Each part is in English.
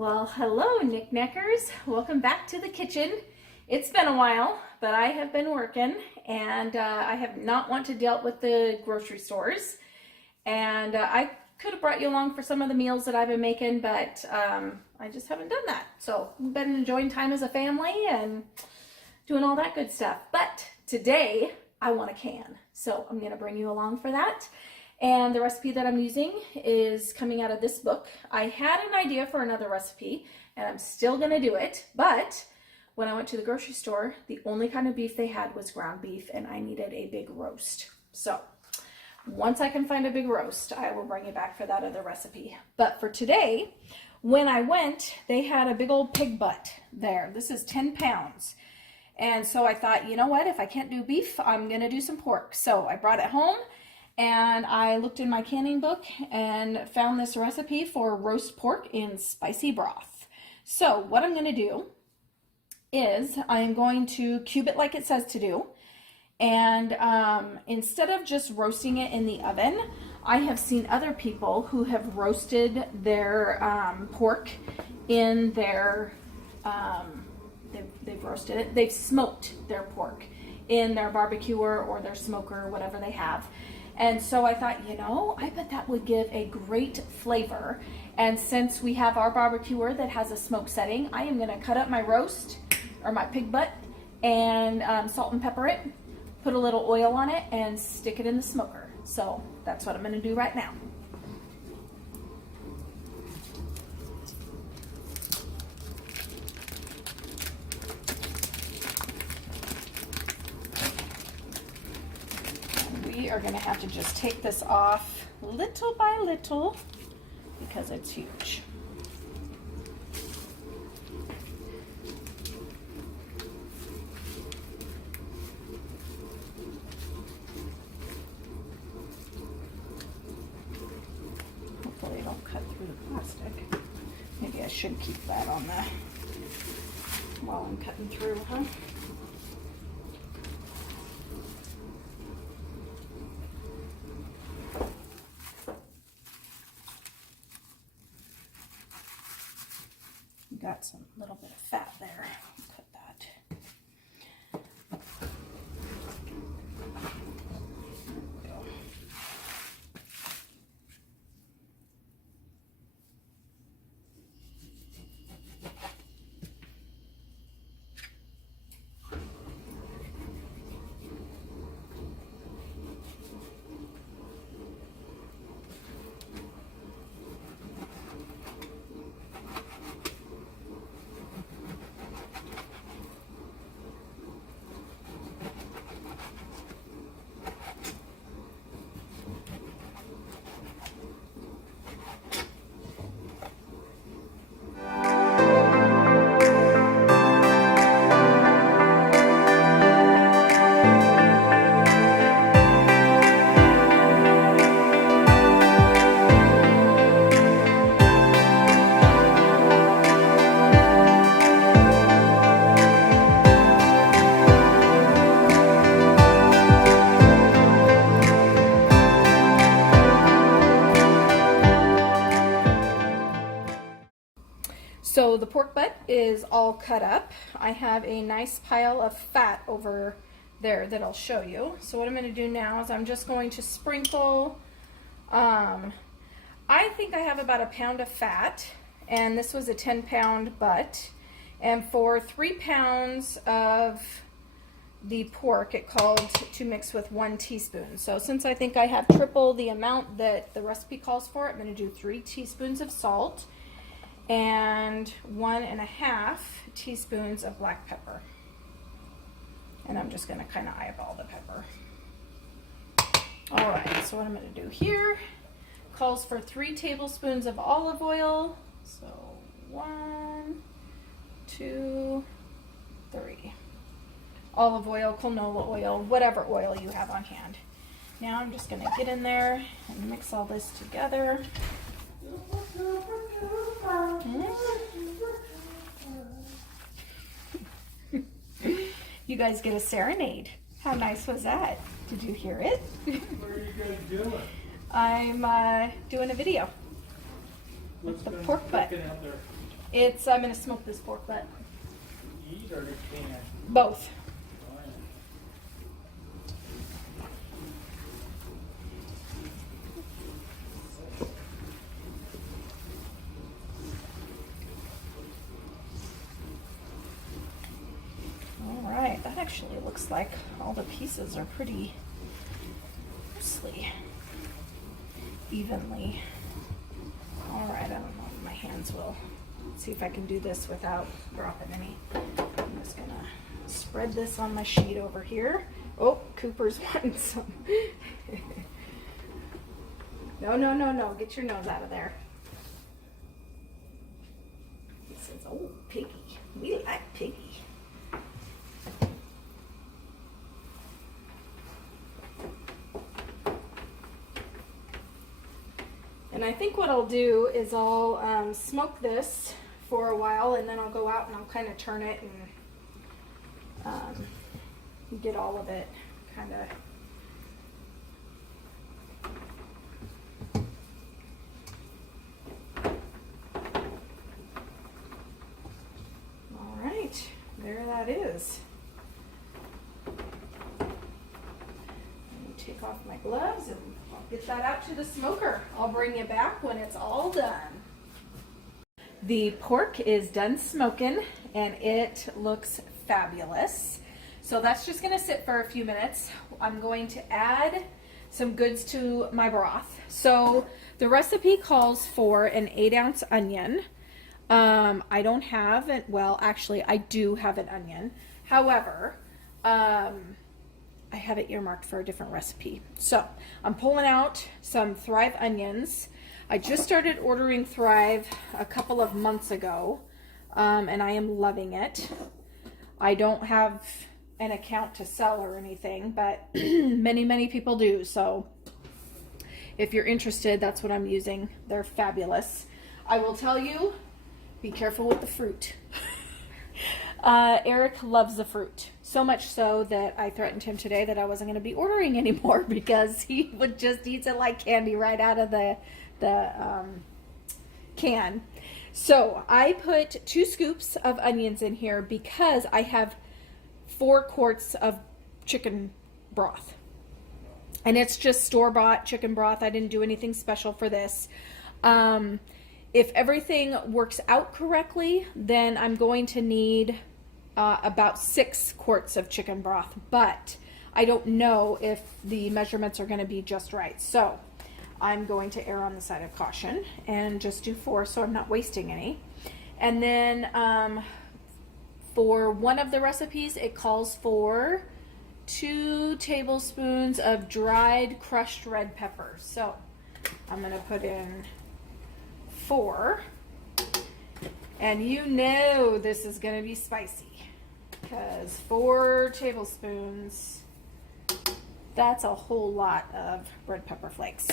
Well, hello, NicNaccers. Welcome back to the kitchen. It's been a while, but I have been working, and I have not want to deal with the grocery stores. And I could have brought you along for some of the meals that I've been making, but I just haven't done that. So we've been enjoying time as a family and doing all that good stuff. But today I want a can, so I'm going to bring you along for that. And the recipe that I'm using is coming out of this book. I had an idea for another recipe, and I'm still gonna do it, but when I went to the grocery store, the only kind of beef they had was ground beef, and I needed a big roast. So once I can find a big roast, I will bring you back for that other recipe. But for today, when I went, they had a big old pig butt there. This is 10 pounds. And so I thought, you know what, if I can't do beef, I'm gonna do some pork. So I brought it home, and I looked in my canning book and found this recipe for roast pork in spicy broth. So what I'm going to do is I'm going to cube it like it says to do. And instead of just roasting it in the oven, I have seen other people who have roasted their pork in their, they've roasted it, they've smoked their pork in their barbecuer or their smoker, whatever they have. And so I thought, you know, I bet that would give a great flavor. And since we have our barbecuer that has a smoke setting, I am going to cut up my roast or my pig butt and salt and pepper it, put a little oil on it, and stick it in the smoker. So that's what I'm going to do right now. We are going to have to just take this off little by little because it's huge. Hopefully it don't cut through the plastic. Maybe I should keep that on the while I'm cutting through, huh? Got some little bit of fat there. Cut that. There we go. So the pork butt is all cut up. I have a nice pile of fat over there that I'll show you. So what I'm going to do now is I'm just going to sprinkle, I think I have about a pound of fat, and this was a 10-pound butt. And for 3 pounds of the pork, it called to mix with 1 teaspoon. So since I think I have triple the amount that the recipe calls for, I'm going to do 3 teaspoons of salt and 1.5 teaspoons of black pepper. And I'm just going to kind of eyeball the pepper. All right, so what I'm going to do here calls for 3 tablespoons of olive oil. So 1, 2, 3. Olive oil, canola oil, whatever oil you have on hand. Now I'm just going to get in there and mix all this together. You guys get a serenade. How nice was that? Did you hear it? What are you guys doing? I'm doing a video with the pork butt. Out there? I'm gonna smoke this pork butt. Eat or the can? Both. All right, that actually looks like all the pieces are pretty mostly evenly. All right, I don't know if my hands will. Let's see if I can do this without dropping any. I'm just gonna spread this on my sheet over here. Oh, Cooper's wanting some. No. Get your nose out of there. He says, oh, piggy. We like piggy. And I think what I'll do is I'll smoke this for a while, and then I'll go out and I'll kind of turn it and get all of it kind of. All right, there that is. Let me take off my gloves and I'll get that out to the smoker. I'll bring you back when it's all done. The pork is done smoking and it looks fabulous. So that's just gonna sit for a few minutes. I'm going to add some goods to my broth. So the recipe calls for an 8-ounce onion. I don't have it. Well, actually I do have an onion. However, I have it earmarked for a different recipe. So I'm pulling out some Thrive onions. I just started ordering Thrive a couple of months ago, and I am loving it. I don't have an account to sell or anything, but many people do. So if you're interested, that's what I'm using. They're fabulous. I will tell you, be careful with the fruit. Eric loves the fruit. So much so that I threatened him today that I wasn't going to be ordering anymore because he would just eat it like candy right out of the can. So I put 2 scoops of onions in here because I have 4 quarts of chicken broth. And it's just store-bought chicken broth. I didn't do anything special for this. If everything works out correctly, then I'm going to need about 6 quarts of chicken broth, but I don't know if the measurements are going to be just right. So I'm going to err on the side of caution and just do 4 so I'm not wasting any. And then for one of the recipes, it calls for 2 tablespoons of dried crushed red pepper. So I'm going to put in 4. And you know this is going to be spicy because 4 tablespoons, that's a whole lot of red pepper flakes.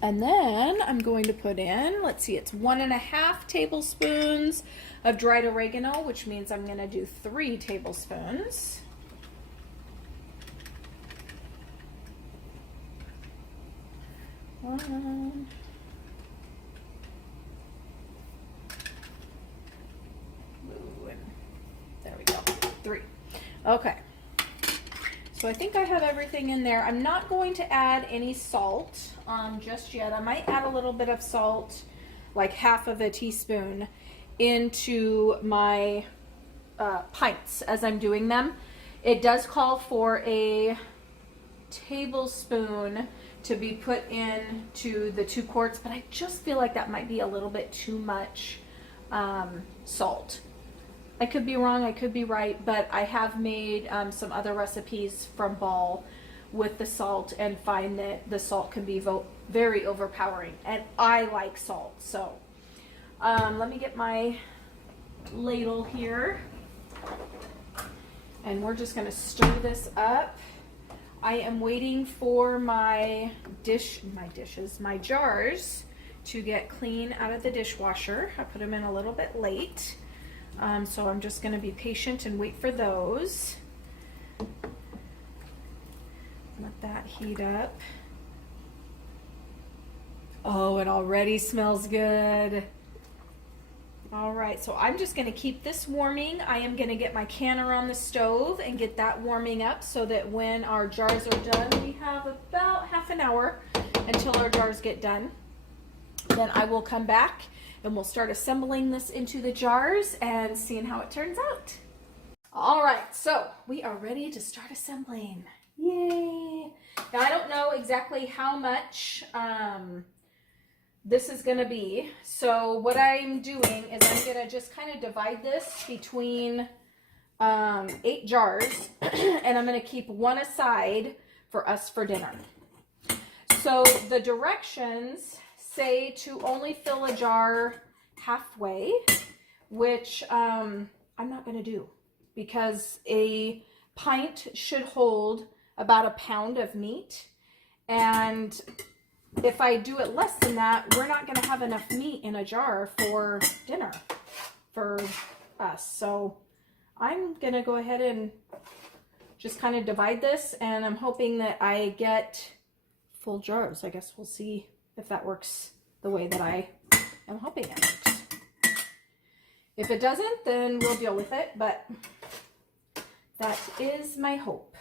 And then I'm going to put in, let's see, it's 1.5 tablespoons of dried oregano, which means I'm going to do 3 tablespoons. One. There we go. 3. Okay. So I think I have everything in there. I'm not going to add any salt just yet. I might add a little bit of salt, like half of a teaspoon, into my pints as I'm doing them. It does call for a tablespoon to be put into the 2 quarts, but I just feel like that might be a little bit too much salt. I could be wrong, I could be right, but I have made some other recipes from Ball with the salt and find that the salt can be very overpowering, and I like salt. So let me get my ladle here, and we're just going to stir this up. I am waiting for my jars to get clean out of the dishwasher. I put them in a little bit late. So I'm just going to be patient and wait for those. Let that heat up. Oh, it already smells good. All right, so I'm just gonna keep this warming. I am gonna get my canner on the stove and get that warming up so that when our jars are done, we have about half an hour until our jars get done. Then I will come back and we'll start assembling this into the jars and seeing how it turns out. All right, so we are ready to start assembling. Yay! Now I don't know exactly how much this is going to be. So what I'm doing is I'm going to just kind of divide this between 8 jars and I'm going to keep one aside for us for dinner. So the directions say to only fill a jar halfway, which I'm not going to do because a pint should hold about a pound of meat, and if I do it less than that, we're not going to have enough meat in a jar for dinner for us. So I'm going to go ahead and just kind of divide this, and I'm hoping that I get full jars. I guess we'll see if that works the way that I am hoping it works. If it doesn't, then we'll deal with it, but that is my hope.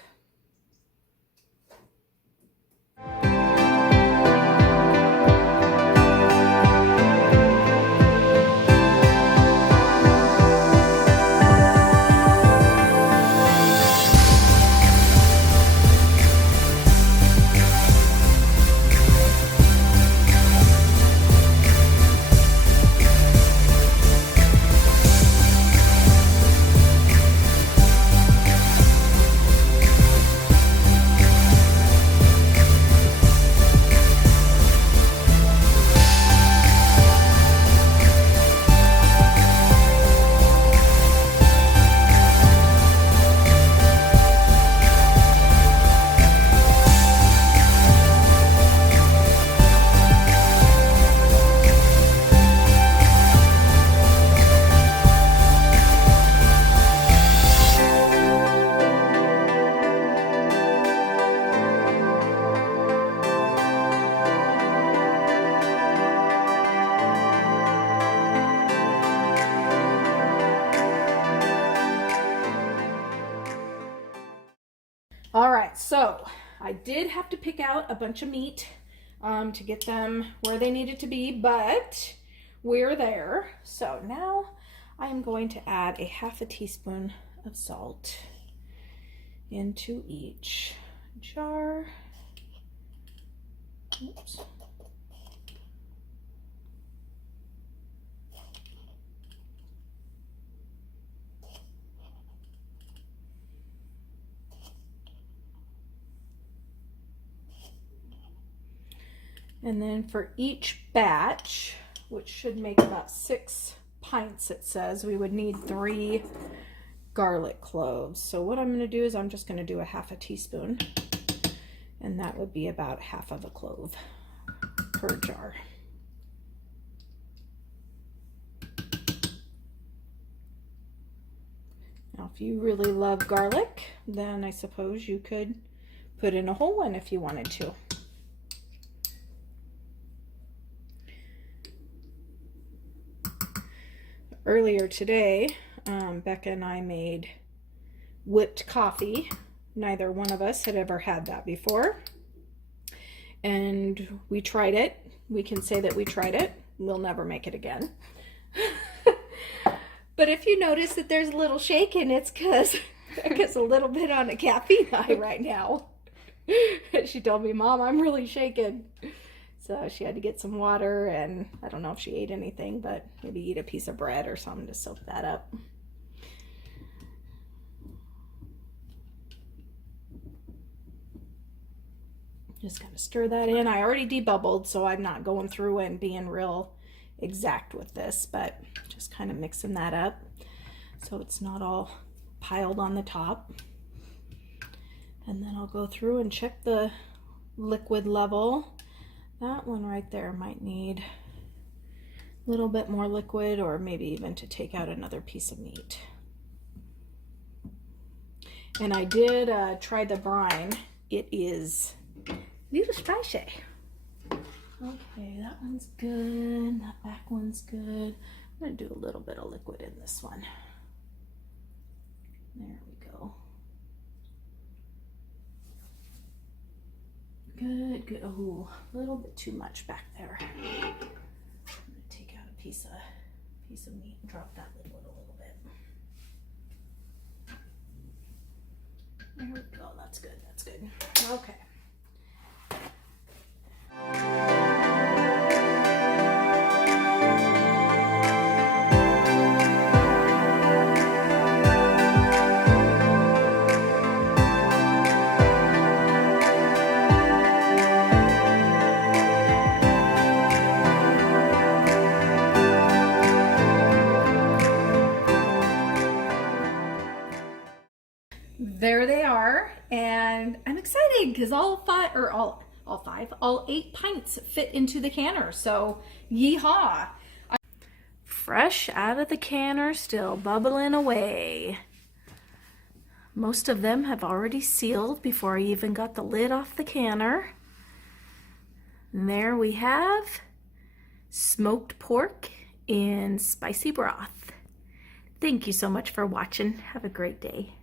All right, so I did have to pick out a bunch of meat to get them where they needed to be, but we're there. So now I am going to add a half a teaspoon of salt into each jar. Oops. And then for each batch, which should make about 6 pints, it says, we would need 3 garlic cloves. So what I'm going to do is I'm just going to do a half a teaspoon, and that would be about half of a clove per jar. Now, if you really love garlic, then I suppose you could put in a whole one if you wanted to. Earlier today, Becca and I made whipped coffee. Neither one of us had ever had that before. And we tried it. We can say that we tried it. We'll never make it again. But if you notice that there's a little shaking, it's because Becca's a little bit on a caffeine high right now. She told me, Mom, I'm really shaking. So she had to get some water, and I don't know if she ate anything, but maybe eat a piece of bread or something to soak that up. Just kind of stir that in. I already debubbled, so I'm not going through and being real exact with this, but just kind of mixing that up so it's not all piled on the top. And then I'll go through and check the liquid level. That one right there might need a little bit more liquid, or maybe even to take out another piece of meat. And I did try the brine. It is a little spicy. Okay, that one's good. That back one's good. I'm going to do a little bit of liquid in this one. There we go. Good, good. Oh, a little bit too much back there. I'm going to take out a piece of meat and drop that liquid a little bit. There we go. That's good. That's good. Okay. There they are, and I'm excited because all 8 pints fit into the canner, so yeehaw. Fresh out of the canner, still bubbling away. Most of them have already sealed before I even got the lid off the canner. And there we have smoked pork in spicy broth. Thank you so much for watching. Have a great day.